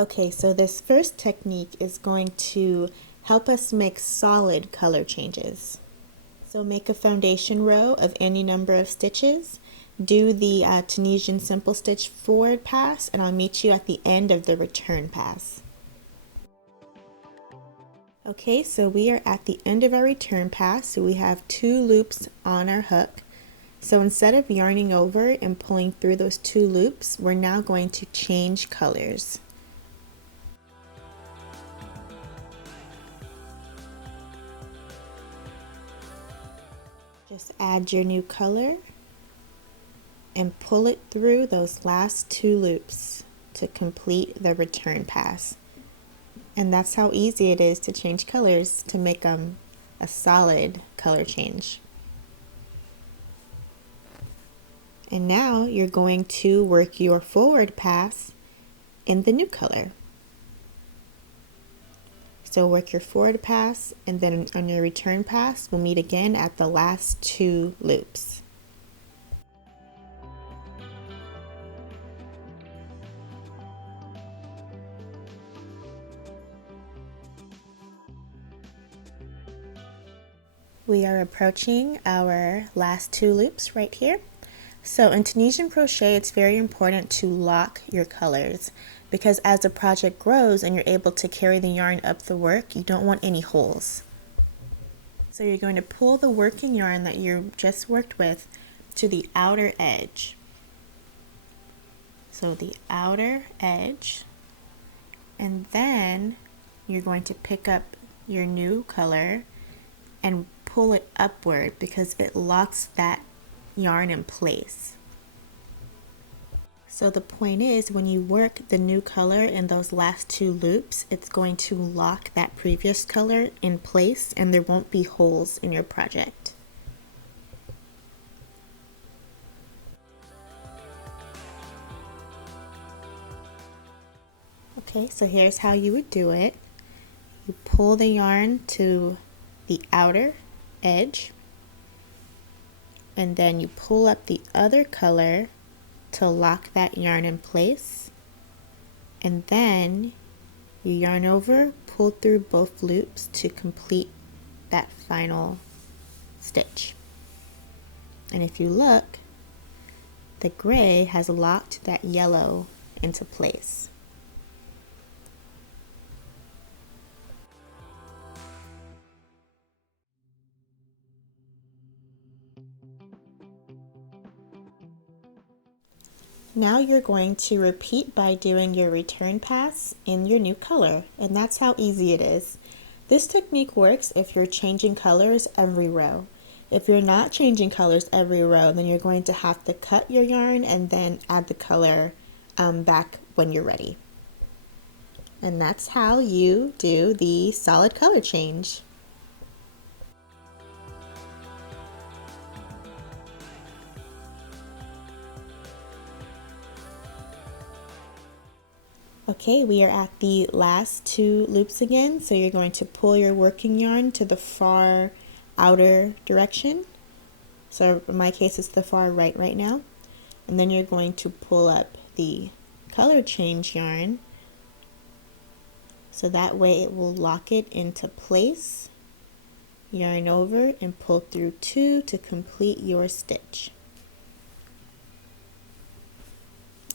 Okay, so this first technique is going to help us make solid color changes. So make a foundation row of any number of stitches. Do the Tunisian simple stitch forward pass, and I'll meet you at the end of the return pass. Okay, so we are at the end of our return pass. So we have 2 loops on our hook. So instead of yarning over and pulling through those 2 loops, we're now going to change colors. Just add your new color and pull it through those last 2 loops to complete the return pass. And that's how easy it is to change colors to make them a solid color change. And now you're going to work your forward pass in the new color. So work your forward pass, and then on your return pass, we'll meet again at the last 2 loops. We are approaching our last 2 loops right here. So in Tunisian crochet, it's very important to lock your colors, because as the project grows and you're able to carry the yarn up the work, you don't want any holes. So you're going to pull the working yarn that you just worked with to the outer edge. So the outer edge, and then you're going to pick up your new color and pull it upward because it locks that yarn in place. So the point is, when you work the new color in those last 2 loops, it's going to lock that previous color in place and there won't be holes in your project. Okay, so here's how you would do it. You pull the yarn to the outer edge, and then you pull up the other color to lock that yarn in place, and then you yarn over, pull through both loops to complete that final stitch. And if you look, the gray has locked that yellow into place. Now you're going to repeat by doing your return pass in your new color, and that's how easy it is. This technique works if you're changing colors every row. If you're not changing colors every row, then you're going to have to cut your yarn and then add the color back when you're ready. And that's how you do the solid color change. Okay, we are at the last 2 loops again, so you're going to pull your working yarn to the far outer direction. So in my case, it's the far right now. And then you're going to pull up the color change yarn, so that way it will lock it into place. Yarn over and pull through 2 to complete your stitch.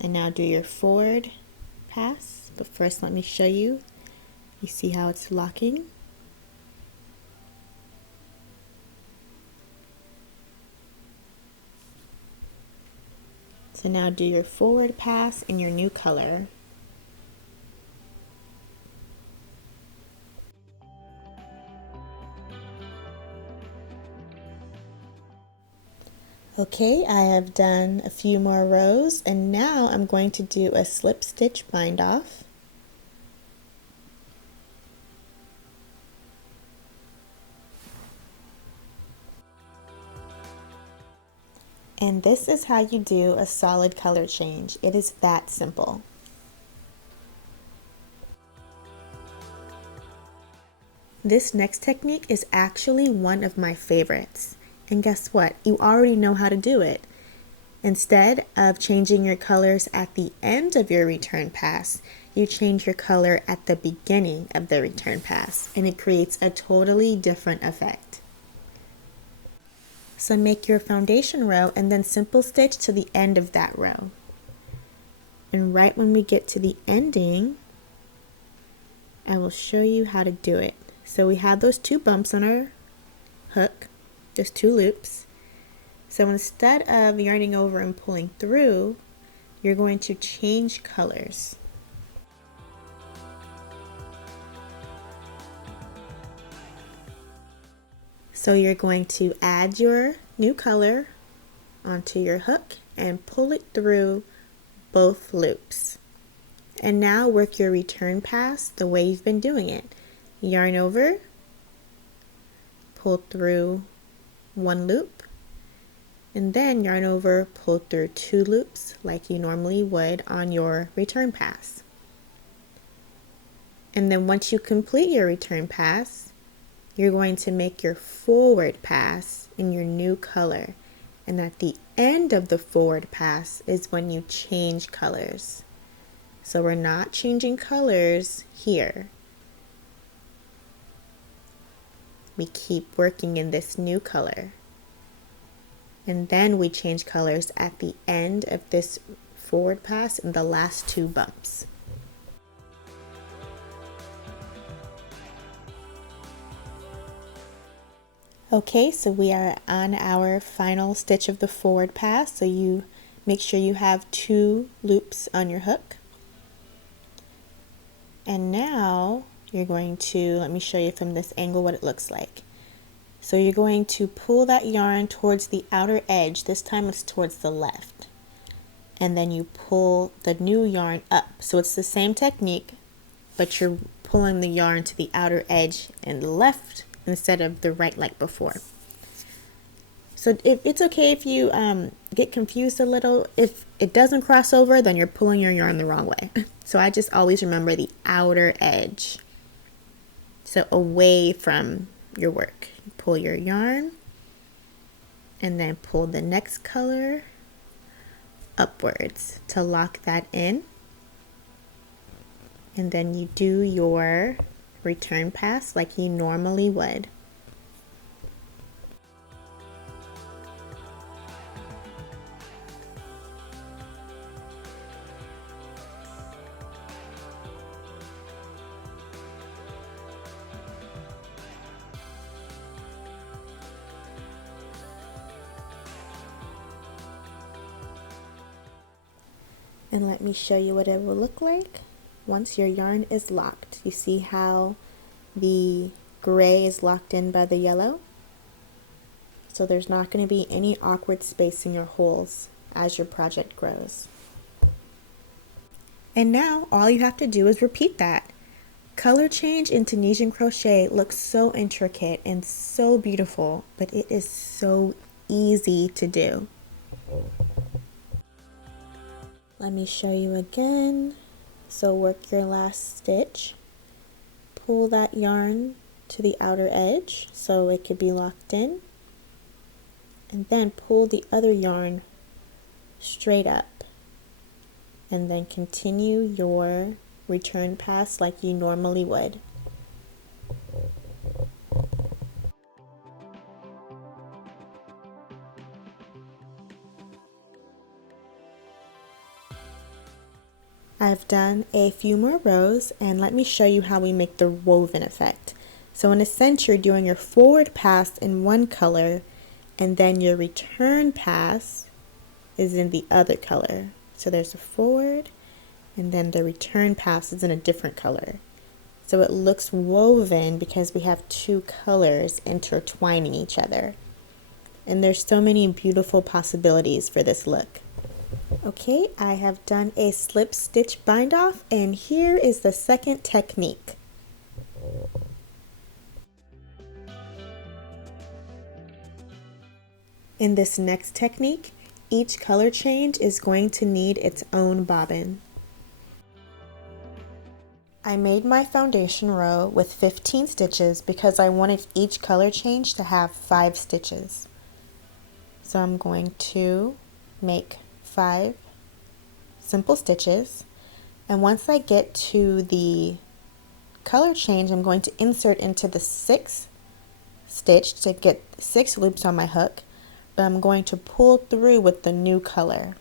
And now do your forward pass, but first let me show you. You see how it's locking? So now do your forward pass in your new color. Okay, I have done a few more rows, and now I'm going to do a slip stitch bind off. And this is how you do a solid color change. It is that simple. This next technique is actually one of my favorites. And guess what? You already know how to do it. Instead of changing your colors at the end of your return pass, you change your color at the beginning of the return pass, and it creates a totally different effect. So make your foundation row and then simple stitch to the end of that row. And right when we get to the ending, I will show you how to do it. So we have those 2 bumps on our hook, just 2 loops. So instead of yarning over and pulling through, you're going to change colors. So you're going to add your new color onto your hook and pull it through both loops. And now work your return pass the way you've been doing it. Yarn over, pull through 1 loop, and then yarn over, pull through 2 loops like you normally would on your return pass. And then once you complete your return pass, you're going to make your forward pass in your new color. And at the end of the forward pass is when you change colors. So we're not changing colors here. We keep working in this new color. And then we change colors at the end of this forward pass in the last 2 bumps. Okay, so we are on our final stitch of the forward pass, so you make sure you have 2 loops on your hook. And now you're going to, let me show you from this angle what it looks like. So you're going to pull that yarn towards the outer edge, this time it's towards the left. And then you pull the new yarn up. So it's the same technique, but you're pulling the yarn to the outer edge and the left instead of the right like before. So it's okay if you get confused a little. If it doesn't cross over, then you're pulling your yarn the wrong way. So I just always remember the outer edge. So away from your work. Pull your yarn and then pull the next color upwards to lock that in. And then you do your return pass like you normally would. And let me show you what it will look like once your yarn is locked. You see how the gray is locked in by the yellow? So there's not going to be any awkward space in your holes as your project grows. And now all you have to do is repeat that. Color change in Tunisian crochet looks so intricate and so beautiful, but it is so easy to do. Let me show you again. So work your last stitch, pull that yarn to the outer edge so it could be locked in, and then pull the other yarn straight up, and then continue your return pass like you normally would. I've done a few more rows, and let me show you how we make the woven effect. So in a sense, you're doing your forward pass in one color, and then your return pass is in the other color. So there's a forward, and then the return pass is in a different color. So it looks woven because we have 2 colors intertwining each other. And there's so many beautiful possibilities for this look. Okay, I have done a slip stitch bind off, and here is the second technique. In this next technique, each color change is going to need its own bobbin. I made my foundation row with 15 stitches because I wanted each color change to have 5 stitches. So I'm going to make 5 simple stitches, and once I get to the color change, I'm going to insert into the 6th stitch to get 6 loops on my hook, but I'm going to pull through with the new color.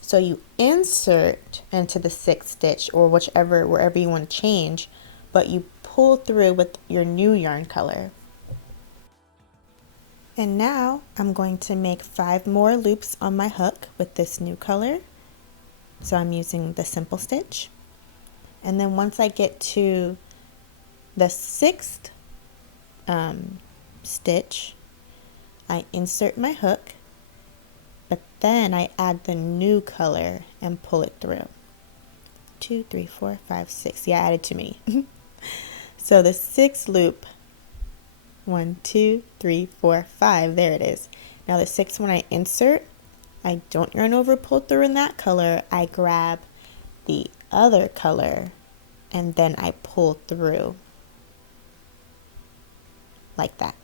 So you insert into the 6th stitch or wherever you want to change, but you pull through with your new yarn color. And now I'm going to make 5 more loops on my hook with this new color. So I'm using the simple stitch. And then once I get to the 6th stitch, I insert my hook, but then I add the new color and pull it through. 2, 3, 4, 5, 6. Yeah, added to me. So the 6th loop, 1, 2, 3, 4, 5. There it is. Now the 6th one I insert, I don't yarn over, pull through in that color. I grab the other color and then I pull through like that.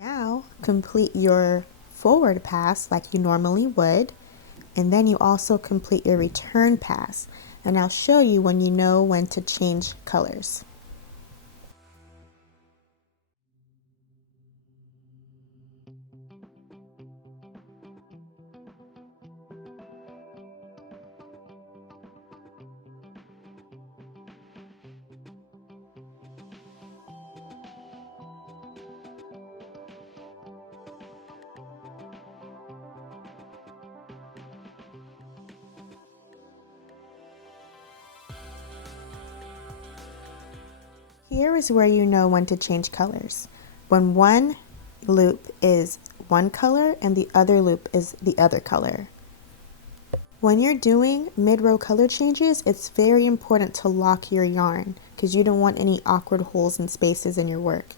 Now complete your forward pass like you normally would, and then you also complete your return pass, and I'll show you when you know when to change colors. Here is where you know when to change colors. When one loop is one color and the other loop is the other color. When you're doing mid-row color changes, it's very important to lock your yarn because you don't want any awkward holes and spaces in your work.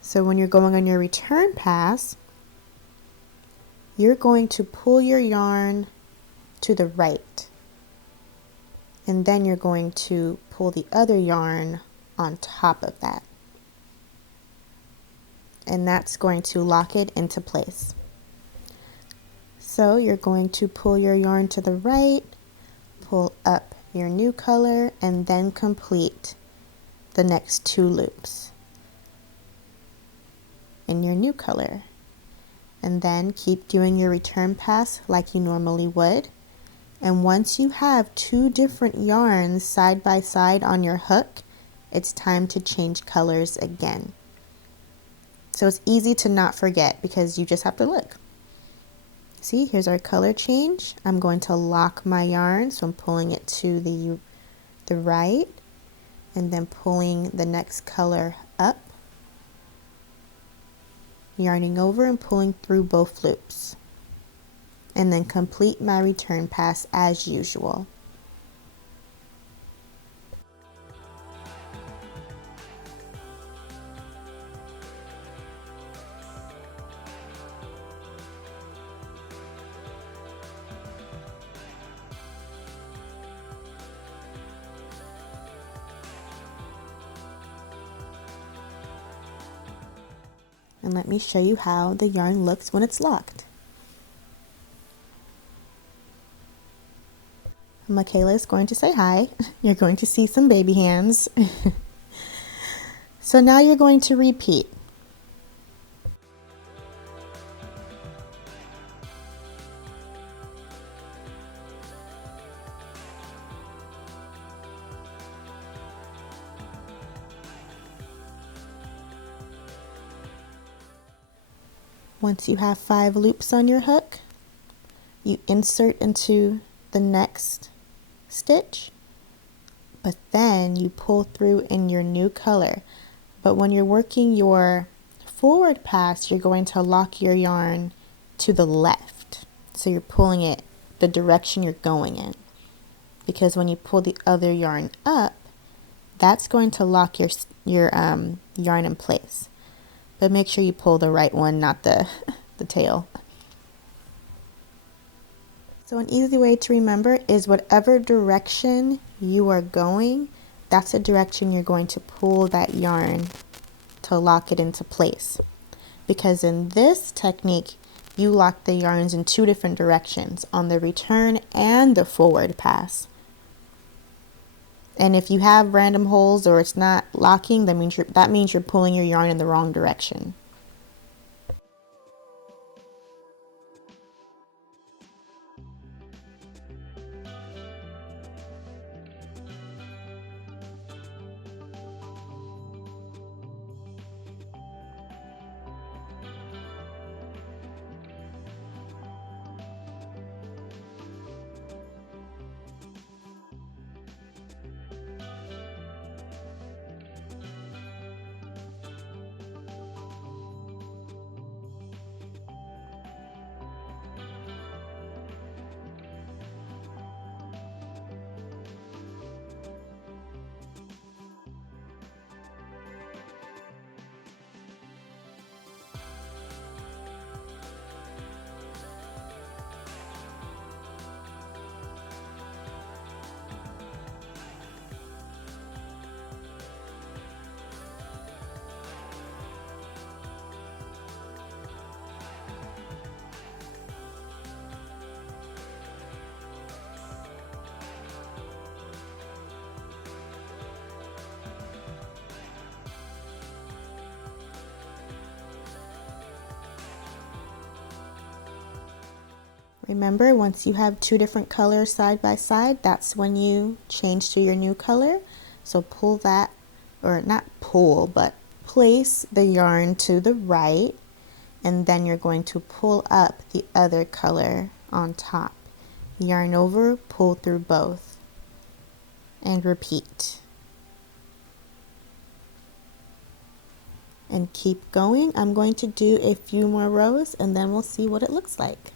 So when you're going on your return pass, you're going to pull your yarn to the right, and then you're going to pull the other yarn on top of that, and that's going to lock it into place. So you're going to pull your yarn to the right, pull up your new color, and then complete the next 2 loops in your new color, and then keep doing your return pass like you normally would. And once you have 2 different yarns side by side on your hook, it's time to change colors again. So it's easy to not forget because you just have to look. See, here's our color change. I'm going to lock my yarn, so I'm pulling it to the right and then pulling the next color up, yarning over and pulling through both loops, and then complete my return pass as usual. And let me show you how the yarn looks when it's locked. Michaela is going to say hi. You're going to see some baby hands. So now you're going to repeat. Once you have 5 loops on your hook, you insert into the next stitch, but then you pull through in your new color. But when you're working your forward pass, you're going to lock your yarn to the left. So you're pulling it the direction you're going in, because when you pull the other yarn up, that's going to lock your yarn in place. But make sure you pull the right one, not the tail. So an easy way to remember is whatever direction you are going, that's the direction you're going to pull that yarn to lock it into place. because in this technique, you lock the yarns in two different directions, on the return and the forward pass. And if you have random holes or it's not locking, that means you're pulling your yarn in the wrong direction. Remember, once you have two different colors side by side, that's when you change to your new color. So pull that, or not pull, but place the yarn to the right, and then you're going to pull up the other color on top. Yarn over, pull through both, and repeat. And keep going. I'm going to do a few more rows and then we'll see what it looks like.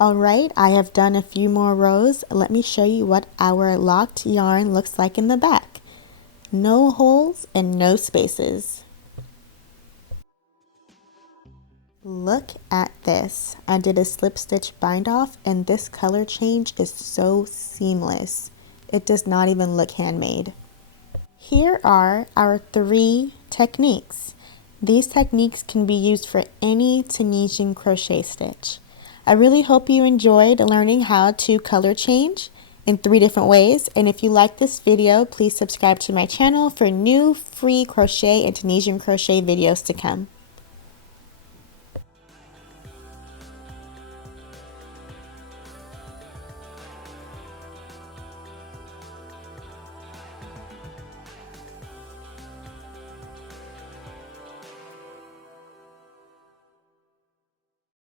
Alright, I have done a few more rows. Let me show you what our locked yarn looks like in the back. No holes and no spaces. Look at this. I did a slip stitch bind off and this color change is so seamless. It does not even look handmade. Here are our 3 techniques. These techniques can be used for any Tunisian crochet stitch. I really hope you enjoyed learning how to color change in 3 different ways, and if you like this video, please subscribe to my channel for new free crochet and Tunisian crochet videos to come.